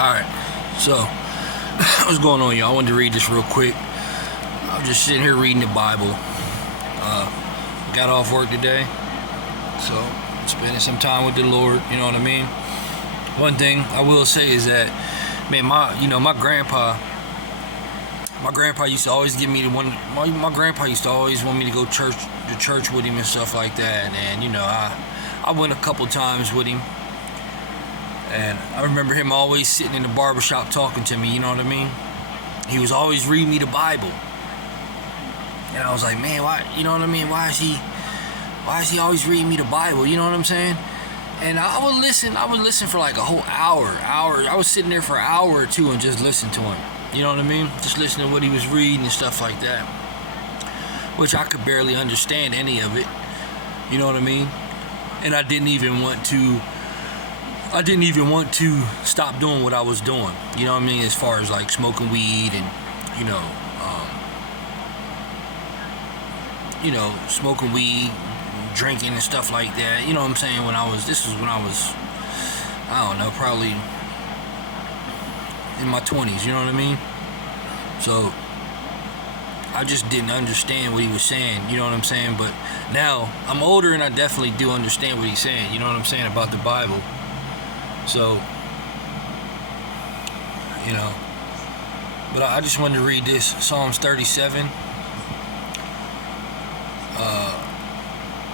Alright, so what's going on, y'all? I wanted to read this real quick. I was just sitting here reading the Bible. Got off work today, so spending some time with the Lord, you know what I mean? One thing I will say is that, man, my grandpa used to always give me my grandpa used to always want me to go to church with him and stuff like that. And I went a couple times with him. And I remember him always sitting in the barbershop talking to me, you know what I mean? He was always reading me the Bible. And I was like, man, why, you know what I mean? Why is he always reading me the Bible? You know what I'm saying? And I would listen for like a whole hour. I was sitting there for an hour or two and just listen to him. You know what I mean? Just listening to what he was reading and stuff like that. Which I could barely understand any of it. You know what I mean? And I didn't even want to stop doing what I was doing. You know what I mean? As far as like smoking weed and, smoking weed, drinking and stuff like that. You know what I'm saying? This was when I was, I don't know, probably in my 20s, you know what I mean? So I just didn't understand what he was saying, you know what I'm saying? But now I'm older and I definitely do understand what he's saying, you know what I'm saying, about the Bible. So, but I just wanted to read this, Psalms 37.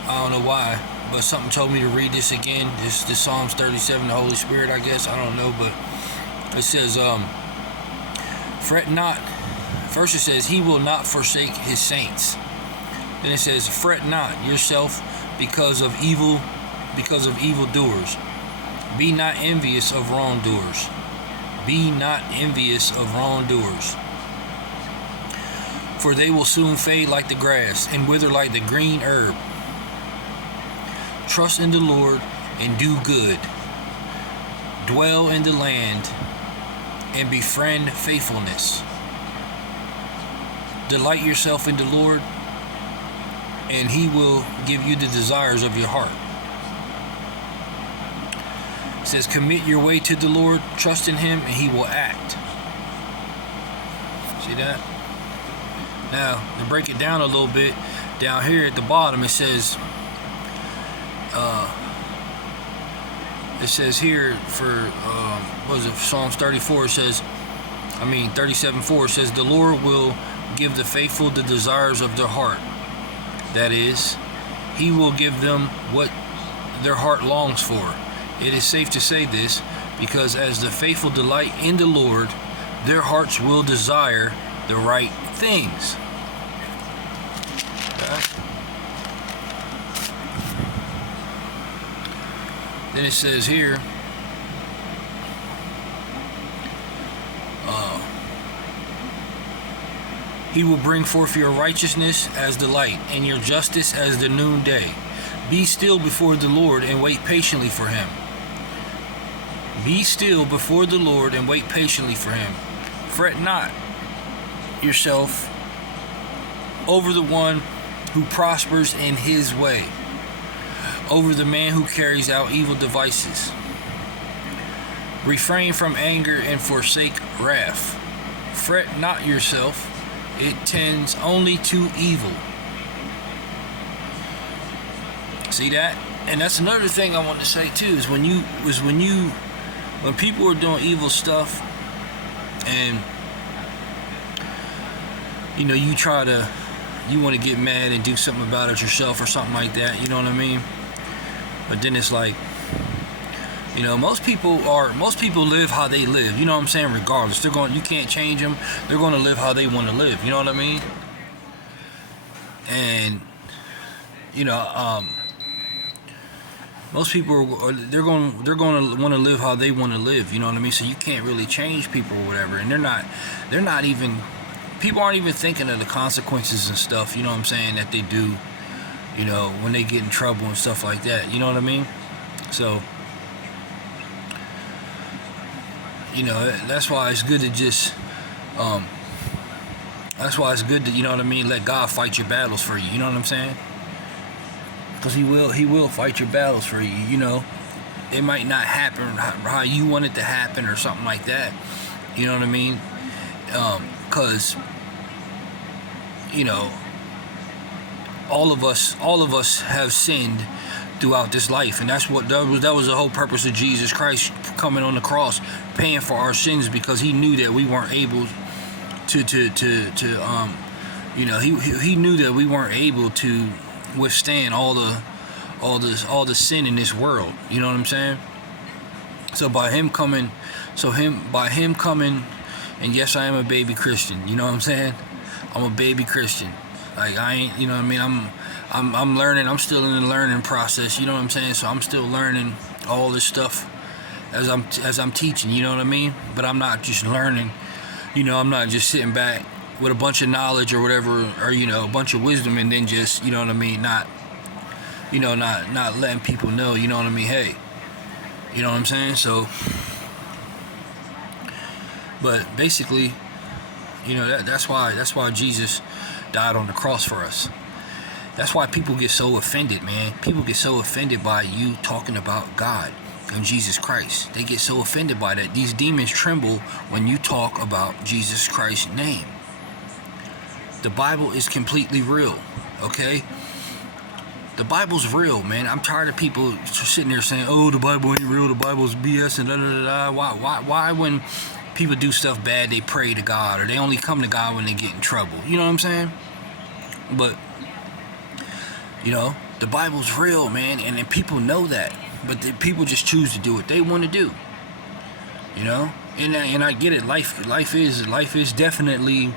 I don't know why, but something told me to read this again. This Psalms 37, the Holy Spirit, I guess. I don't know, but it says, fret not. First it says, he will not forsake his saints. Then it says, fret not yourself because of evildoers. Be not envious of wrongdoers. Be not envious of wrongdoers. For they will soon fade like the grass and wither like the green herb. Trust in the Lord and do good. Dwell in the land and befriend faithfulness. Delight yourself in the Lord, and he will give you the desires of your heart. It says, commit your way to the Lord, trust in him, and he will act. See that? Now, to break it down a little bit, down here at the bottom it says, here for, Psalms 34, it says, 37:4, it says, the Lord will give the faithful the desires of their heart. That is, he will give them what their heart longs for. It is safe to say this, because as the faithful delight in the Lord, their hearts will desire the right things. Okay. Then it says here, he will bring forth your righteousness as the light, and your justice as the noonday. Be still before the Lord and wait patiently for him. Be still before the Lord and wait patiently for him. Fret not yourself over the one who prospers in his way, over the man who carries out evil devices. Refrain from anger and forsake wrath. Fret not yourself, it tends only to evil. See that? And that's another thing I want to say too, is when people are doing evil stuff, and you want to get mad and do something about it yourself or something like that, you know what I mean? But then it's like, most people live how they live, you know what I'm saying? Regardless, you can't change them. They're going to live how they want to live, you know what I mean? And most people they're going to want to live how they want to live, you know what I mean? So you can't really change people or whatever, and people aren't even thinking of the consequences and stuff, you know what I'm saying, that they do, when they get in trouble and stuff like that, you know what I mean? So that's why it's good to just you know what I mean, let God fight your battles for you, you know what I'm saying? Because he will fight your battles for you, it might not happen how you want it to happen or something like that. You know what I mean? Because you know, all of us have sinned throughout this life, and that was the whole purpose of Jesus Christ coming on the cross, paying for our sins, because he knew that we weren't able to you know, he knew that we weren't able to withstand all the sin in this world. You know what I'm saying? So by him coming, and yes, I am a baby Christian. You know what I'm saying? I'm a baby Christian. Like, I ain't, you know what I mean? I'm learning. I'm still in the learning process. You know what I'm saying? So I'm still learning all this stuff as I'm teaching. You know what I mean? But I'm not just learning. You know, I'm not just sitting back with a bunch of knowledge or whatever, or you know, a bunch of wisdom, and then just, you know what I mean, not letting people know. You know what I mean? Hey, you know what I'm saying? So, but basically, you know, that's why Jesus died on the cross for us. That's why people get so offended, man. People get so offended by you talking about God and Jesus Christ. They get so offended by that. These demons tremble when you talk about Jesus Christ's name. The Bible is completely real, okay? The Bible's real, man. I'm tired of people sitting there saying, "Oh, the Bible ain't real. The Bible's BS," and da da da da. Why when people do stuff bad, they pray to God, or they only come to God when they get in trouble? You know what I'm saying? But you know, the Bible's real, man, and then people know that, but people just choose to do what they want to do. You know, and I get it. Life is definitely,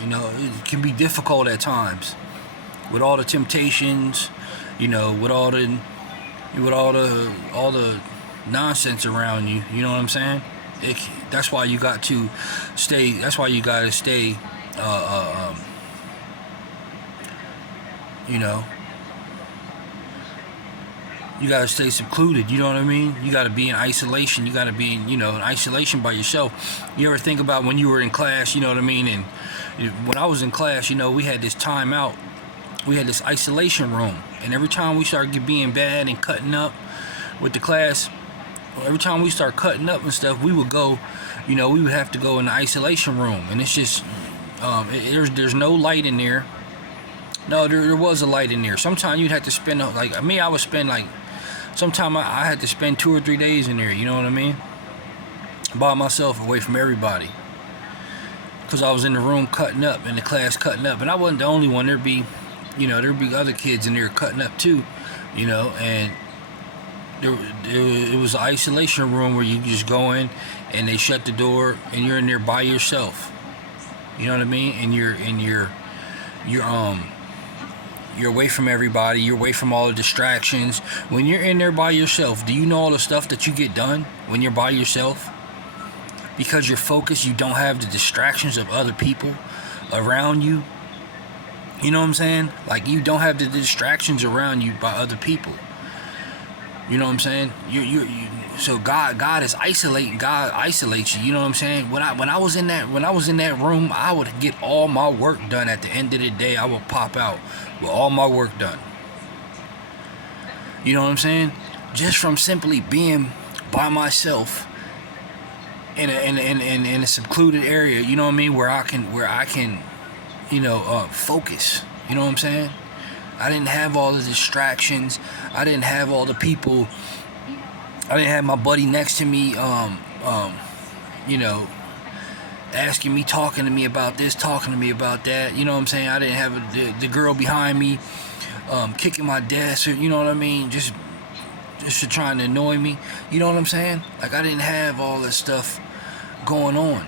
you know, it can be difficult at times with all the temptations. You know, with all the nonsense around you. You know what I'm saying? That's why you got to stay. That's why you got to stay. You know, you gotta stay secluded. You know what I mean? You gotta be in isolation. You gotta be in, you know, in isolation by yourself. You ever think about when you were in class? You know what I mean? And when I was in class, you know, we had this time out. We had this isolation room, and every time we started being bad and cutting up with the class, every time we start cutting up and stuff, we would go. You know, we would have to go in the isolation room, and it's just there's no light in there. No, there was a light in there. Sometimes you'd have to spend, like me, I would spend like, sometimes I had to spend 2 or 3 days in there, you know what I mean? By myself, away from everybody. Because I was in the room cutting up, in the class cutting up. And I wasn't the only one. There'd be other kids in there cutting up too, you know. And it was an isolation room where you just go in and they shut the door and you're in there by yourself. You know what I mean? And you're away from everybody. You're away from all the distractions. When you're in there by yourself, do you know all the stuff that you get done when you're by yourself? Because you're focused, you don't have the distractions of other people around you. You know what I'm saying? Like, you don't have the distractions around you by other people. You know what I'm saying? So God is isolating. God isolates you. You know what I'm saying? When I was in that room, I would get all my work done. At the end of the day, I would pop out with all my work done. You know what I'm saying? Just from simply being by myself in a secluded area. You know what I mean? Where I can, you know, focus. You know what I'm saying? I didn't have all the distractions. I didn't have all the people. I didn't have my buddy next to me, you know, asking me, talking to me about this, talking to me about that. You know what I'm saying? I didn't have the girl behind me kicking my desk, or, you know what I mean? Just trying to annoy me. You know what I'm saying? Like, I didn't have all this stuff going on.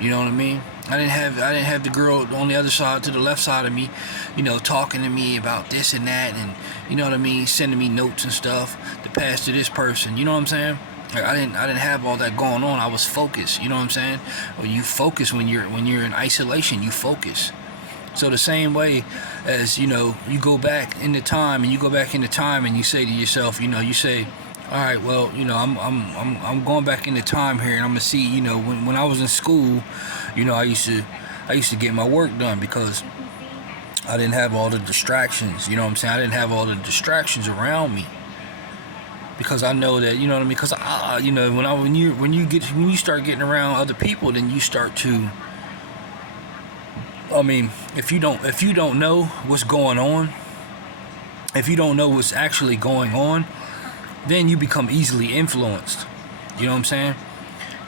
You know what I mean? I didn't have the girl on the other side, to the left side of me, you know, talking to me about this and that, and, you know what I mean, sending me notes and stuff to pass to this person. You know what I'm saying? Like, I didn't have all that going on. I was focused. You know what I'm saying? Well, you focus when you're in isolation. You focus. So the same way as, you know, you go back into time, and you say to yourself, you know, you say, all right, well, you know, I'm going back into time here, and I'm gonna see, you know, when I was in school, you know, I used to get my work done, because I didn't have all the distractions, you know what I'm saying? I didn't have all the distractions around me, because I know that, you know what I mean? Because you know, when you start getting around other people, then you start to, I mean, if you don't know what's going on, if you don't know what's actually going on, then you become easily influenced. You know what I'm saying?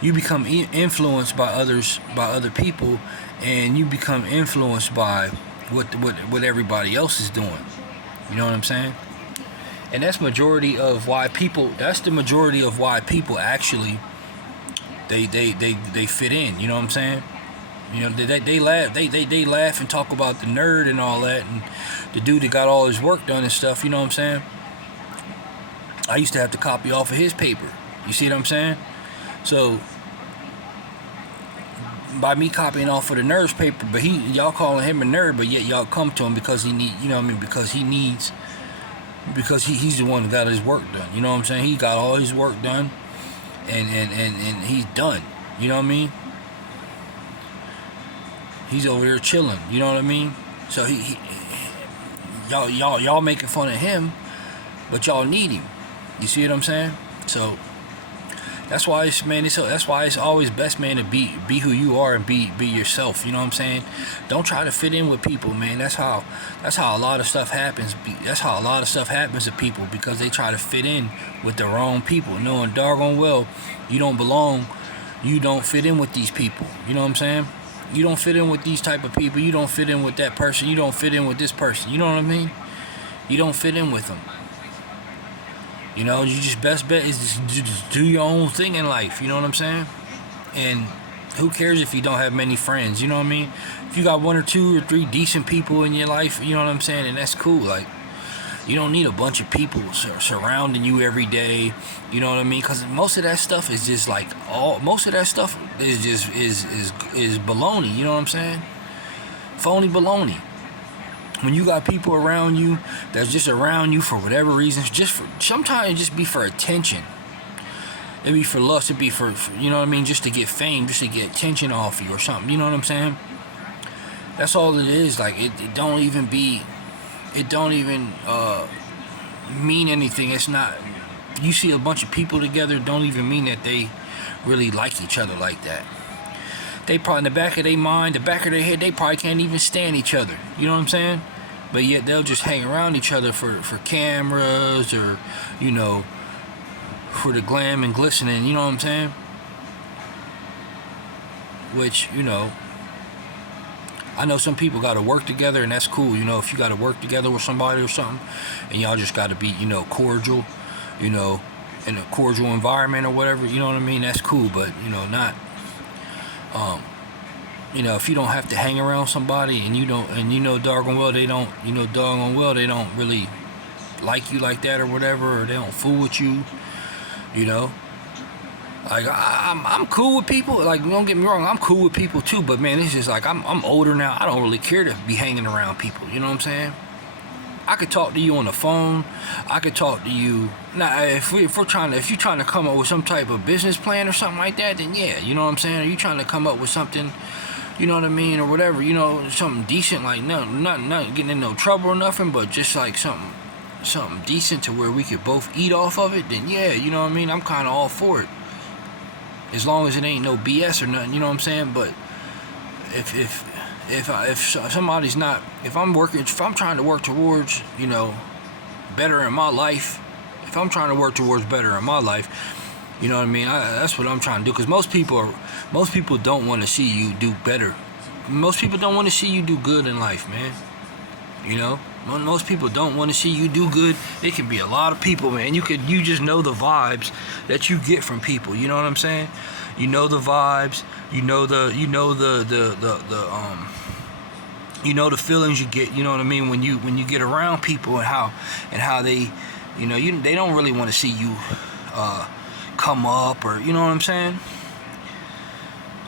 You become influenced by other people, and you become influenced by what everybody else is doing. You know what I'm saying? And that's the majority of why people actually they fit in. You know what I'm saying? You know, they laugh and talk about the nerd and all that, and the dude that got all his work done and stuff. You know what I'm saying? I used to have to copy off of his paper. You see what I'm saying? So by me copying off of the nerd's paper, but y'all calling him a nerd, but yet y'all come to him because he need, you know what I mean? Because he's the one that got his work done. You know what I'm saying? He got all his work done, and he's done. You know what I mean? He's over there chilling. You know what I mean? So y'all making fun of him, but y'all need him. You see what I'm saying? So that's why that's why it's always best, man, to be who you are and be yourself. You know what I'm saying? Don't try to fit in with people, man. That's how a lot of stuff happens. That's how a lot of stuff happens to people, because they try to fit in with the wrong people, knowing doggone well you don't belong. You don't fit in with these people. You know what I'm saying? You don't fit in with these type of people. You don't fit in with that person. You don't fit in with this person. You know what I mean? You don't fit in with them. You know, you just best bet is just do your own thing in life. You know what I'm saying? And who cares if you don't have many friends? You know what I mean? If you got 1 or 2 or 3 decent people in your life, you know what I'm saying? And that's cool. Like, you don't need a bunch of people surrounding you every day. You know what I mean? Because most of that stuff is just like most of that stuff is just is baloney. You know what I'm saying? Phony baloney. When you got people around you that's just around you for whatever reasons, sometimes it just be for attention. It be for lust. It be for, you know what I mean, just to get fame, just to get attention off you or something. You know what I'm saying? That's all it is. Like, it don't even mean anything. It's not. You see a bunch of people together, don't even mean that they really like each other like that. They probably, in the back of their mind, the back of their head, they probably can't even stand each other. You know what I'm saying? But yet they'll just hang around each other for cameras, or, you know, for the glam and glistening. You know what I'm saying? Which, you know, I know some people got to work together, and that's cool. You know, if you got to work together with somebody or something, and y'all just got to be, you know, cordial, you know, in a cordial environment or whatever, you know what I mean? That's cool. But, you know, not, you know, if you don't have to hang around somebody, and you know doggone well they don't really like you like that or whatever, or they don't fool with you, you know. Like, I'm cool with people. Like, don't get me wrong, I'm cool with people too. But man, it's just like I'm older now. I don't really care to be hanging around people. You know what I'm saying? I could talk to you on the phone. I could talk to you. Now, if you're trying to come up with some type of business plan or something like that, then yeah, you know what I'm saying. Are you trying to come up with something, you know what I mean, or whatever, you know, something decent, like not getting in no trouble or nothing, but just like something decent to where we could both eat off of it, then yeah, you know what I mean. I'm kind of all for it, as long as it ain't no BS or nothing. You know what I'm saying? But if somebody's not, if I'm trying to work towards, you know, better in my life, if I'm trying to work towards better in my life, you know what I mean, that's what I'm trying to do. Because most people don't want to see you do better. Most people don't want to see you do good in life, man. You know, most people don't want to see you do good. It can be a lot of people, man. You just know the vibes that you get from people. You know what I'm saying? You know the vibes. You know the feelings you get. You know what I mean, when you get around people, and how they, you know, they don't really want to see you come up, or, you know what I'm saying?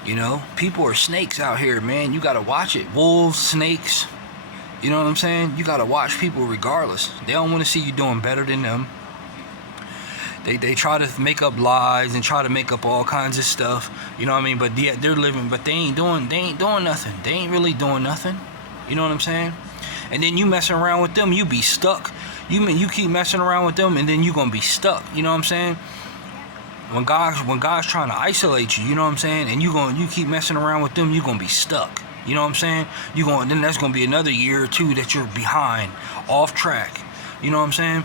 You know, people are snakes out here, man. You gotta watch it. Wolves, snakes. You know what I'm saying? You gotta watch people regardless. They don't want to see you doing better than them. They try to make up lies and try to make up all kinds of stuff. You know what I mean? But they're living, but they ain't doing nothing. They ain't really doing nothing. You know what I'm saying? and then you messing around with them, you be stuck. You keep messing around with them, and then you gonna be stuck. You know what I'm saying? When God's trying to isolate you, you know what I'm saying, and you keep messing around with them, you gonna be stuck. You know what I'm saying? Then that's gonna be another year or two that you're behind, off track. You know what I'm saying?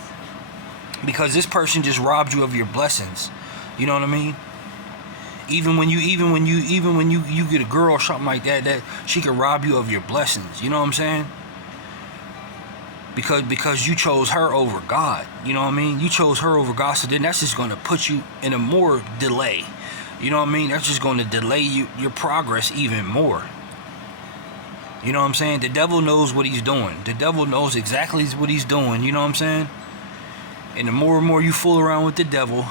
Because this person just robbed you of your blessings. You know what I mean? Even when you get a girl or something like that she could rob you of your blessings. You know what I'm saying? Because you chose her over God. You know what I mean? You chose her over God, so then that's just going to put you in a more delay. You know what I mean? That's just going to delay your progress even more. You know what I'm saying? The devil knows what he's doing. The devil knows exactly what he's doing. You know what I'm saying? And the more and more you fool around with the devil,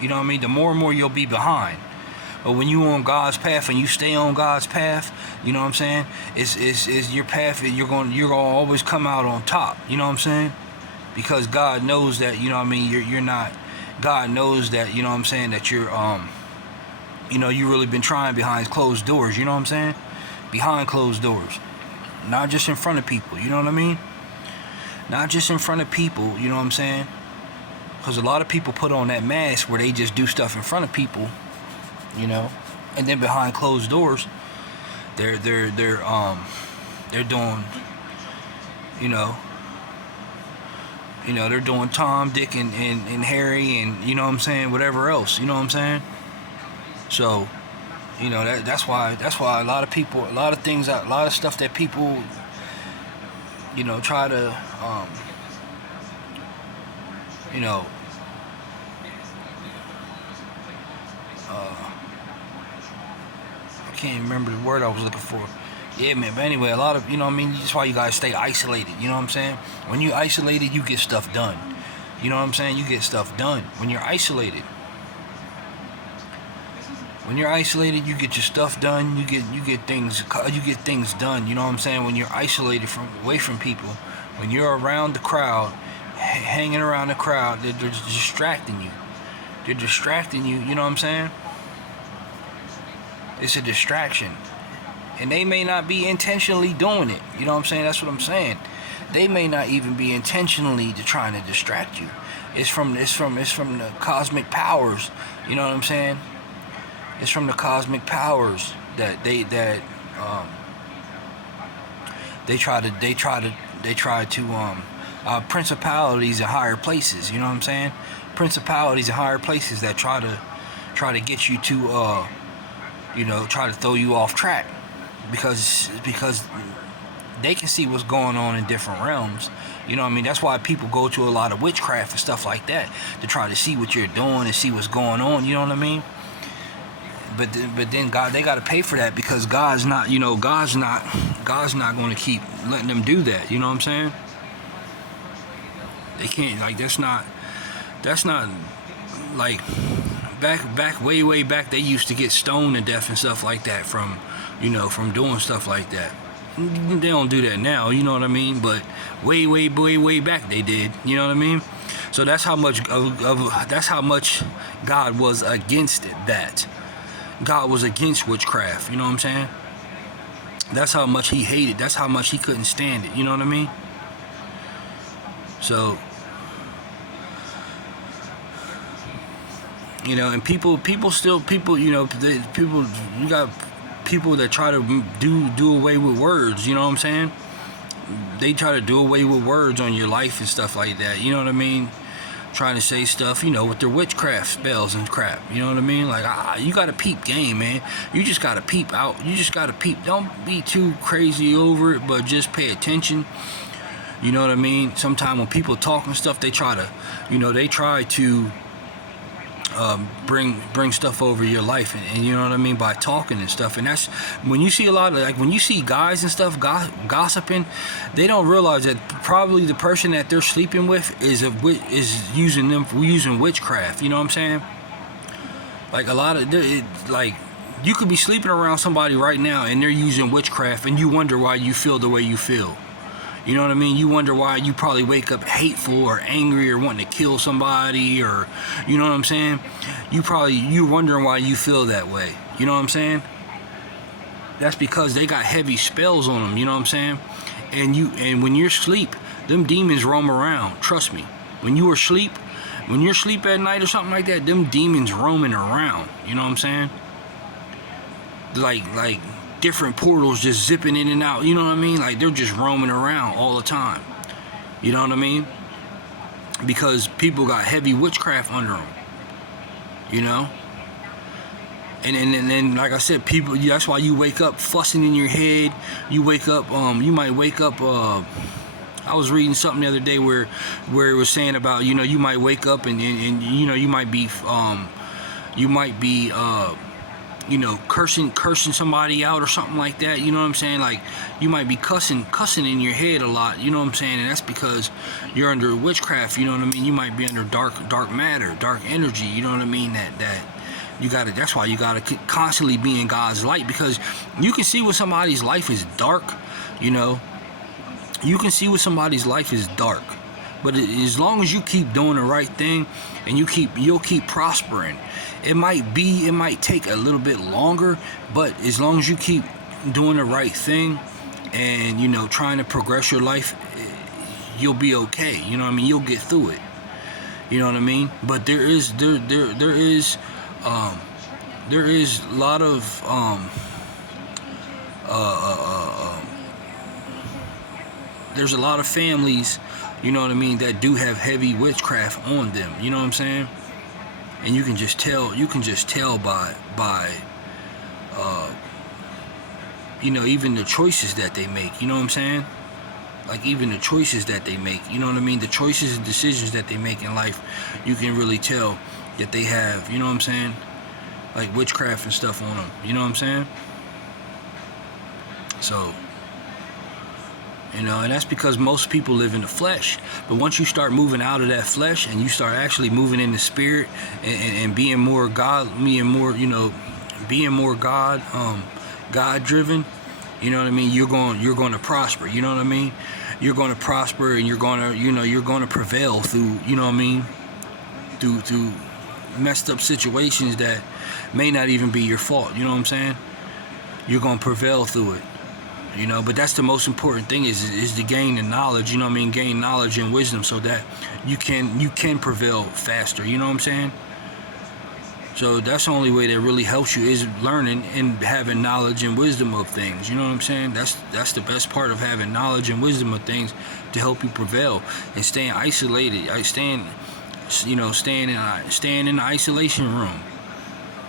you know what I mean, the more and more you'll be behind. But when you on God's path and you stay on God's path, you know what I'm saying, it's your path, you're gonna always come out on top. You know what I'm saying? Because God knows that, you know what I mean, you're not. God knows that, you know what I'm saying, that you're you really been trying behind closed doors. You know what I'm saying? Behind closed doors, not just in front of people. You know what I mean? Not just in front of people. You know what I'm saying? Because a lot of people put on that mask where they just do stuff in front of people, you know, and then behind closed doors, they're doing, they're doing Tom, Dick, and Harry, and you know what I'm saying, whatever else, you know what I'm saying. So, you know, that's why a lot of people, a lot of stuff that people, you know, try to, I can't remember the word I was looking for. Yeah, man, but anyway, a lot of, you know what I mean, that's why you guys stay isolated, you know what I'm saying? When you isolated, you get stuff done. You know what I'm saying? You get stuff done when you're isolated. When you're isolated, you get your stuff done. You get things done. You know what I'm saying? When you're isolated away from people, when you're around the crowd, hanging around the crowd, they're distracting you. They're distracting you. You know what I'm saying? It's a distraction, and they may not be intentionally doing it. You know what I'm saying? That's what I'm saying. They may not even be intentionally trying to distract you. It's from the cosmic powers. You know what I'm saying? It's from the cosmic powers that they try to principalities in higher places. You know what I'm saying? Principalities in higher places that try to get you to try to throw you off track, because they can see what's going on in different realms. You know what I mean? That's why people go to a lot of witchcraft and stuff like that, to try to see what you're doing and see what's going on. You know what I mean? But then God, they got to pay for that, because God's not going to keep letting them do that. You know what I'm saying? They can't, like, that's not like way back, they used to get stoned to death and stuff like that from doing stuff like that. They don't do that now, you know what I mean? But way back they did, you know what I mean? So that's how much that's how much God was against it. That God was against witchcraft, you know what I'm saying? That's how much he hated. That's how much he couldn't stand it, you know what I mean? So, you know, and people, you got people that try to do away with words, you know what I'm saying? They try to do away with words on your life and stuff like that, you know what I mean? Trying to say stuff, with their witchcraft spells and crap, you know what I mean? Like, you gotta peep game, man. You just gotta peep out. You just gotta peep. Don't be too crazy over it, but just pay attention. You know what I mean? Sometimes when people talk and stuff, they try to, bring stuff over your life, and you know what I mean, by talking and stuff. And that's when you see a lot of, like, when you see guys and stuff gossiping, they don't realize that probably the person that they're sleeping with is using witchcraft. You know what I'm saying? Like, a lot of like, you could be sleeping around somebody right now and they're using witchcraft, and you wonder why you feel the way you feel. You know what I mean? You wonder why you probably wake up hateful or angry or wanting to kill somebody, or, you know what I'm saying? You wondering why you feel that way. You know what I'm saying? That's because they got heavy spells on them, you know what I'm saying? And when you're asleep, them demons roam around. Trust me. When you're asleep at night or something like that, them demons roaming around. You know what I'm saying? Like different portals just zipping in and out. You know what I mean? Like they're just roaming around all the time. You know what I mean? Because people got heavy witchcraft under them. You know? And then, like I said, people. That's why you wake up fussing in your head. You wake up. You might wake up. I was reading something the other day where it was saying about, you know, you might wake up and you know, you might be you know, cursing somebody out or something like that. You know what I'm saying? Like you might be cussing in your head a lot. You know what I'm saying? And that's because you're under witchcraft. You know what I mean? You might be under dark matter, dark energy. You know what I mean? That you gotta. That's why you gotta constantly be in God's light, because you can see when somebody's life is dark. You know, you can see when somebody's life is dark. But as long as you keep doing the right thing and you'll keep prospering. It might take a little bit longer, but as long as you keep doing the right thing and, you know, trying to progress your life, you'll be okay. You know what I mean? You'll get through it. You know what I mean? But there is a lot of there's a lot of families, you know what I mean, that do have heavy witchcraft on them. You know what I'm saying? And you can just tell by you know, even the choices that they make. You know what I'm saying? Like even the choices that they make. You know what I mean? The choices and decisions that they make in life, you can really tell that they have, you know what I'm saying, like witchcraft and stuff on them. You know what I'm saying? So, you know, and that's because most people live in the flesh. But once you start moving out of that flesh and you start actually moving in the spirit and being more God, being more God driven, you know what I mean, you're going to prosper. You know what I mean? You're going to prosper, and you're going to prevail through, you know what I mean, through messed up situations that may not even be your fault. You know what I'm saying? You're going to prevail through it. You know, but that's the most important thing is to gain the knowledge, you know what I mean, gain knowledge and wisdom so that you can prevail faster, you know what I'm saying? So that's the only way that really helps you, is learning and having knowledge and wisdom of things, you know what I'm saying? That's the best part of having knowledge and wisdom of things, to help you prevail and staying isolated. Staying in the isolation room.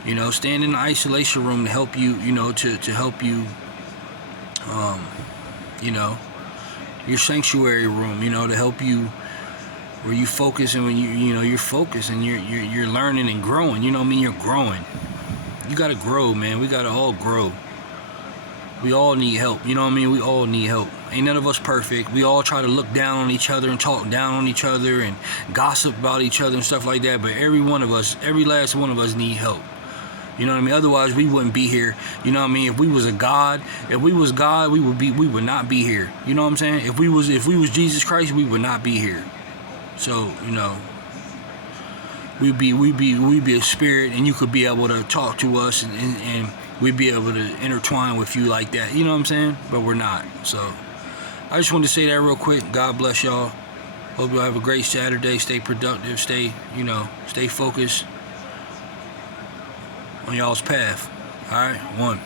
You know, staying in the isolation room to help you, you know, to help you, you know, your sanctuary room, you know, to help you, where you focus, and when you're focused and you're learning and growing, you know what I mean, you're growing. You gotta grow, man. We gotta all grow. We all need help, you know what I mean? We all need help. Ain't none of us perfect. We all try to look down on each other and talk down on each other and gossip about each other and stuff like that, but every last one of us need help. You know what I mean? Otherwise, we wouldn't be here. You know what I mean? If we was God, we would not be here. You know what I'm saying? If we was Jesus Christ, we would not be here. So, you know, we'd be a spirit, and you could be able to talk to us, and we'd be able to intertwine with you like that. You know what I'm saying? But we're not. So, I just wanted to say that real quick. God bless y'all. Hope y'all have a great Saturday. Stay productive. Stay focused on y'all's path. All right, one.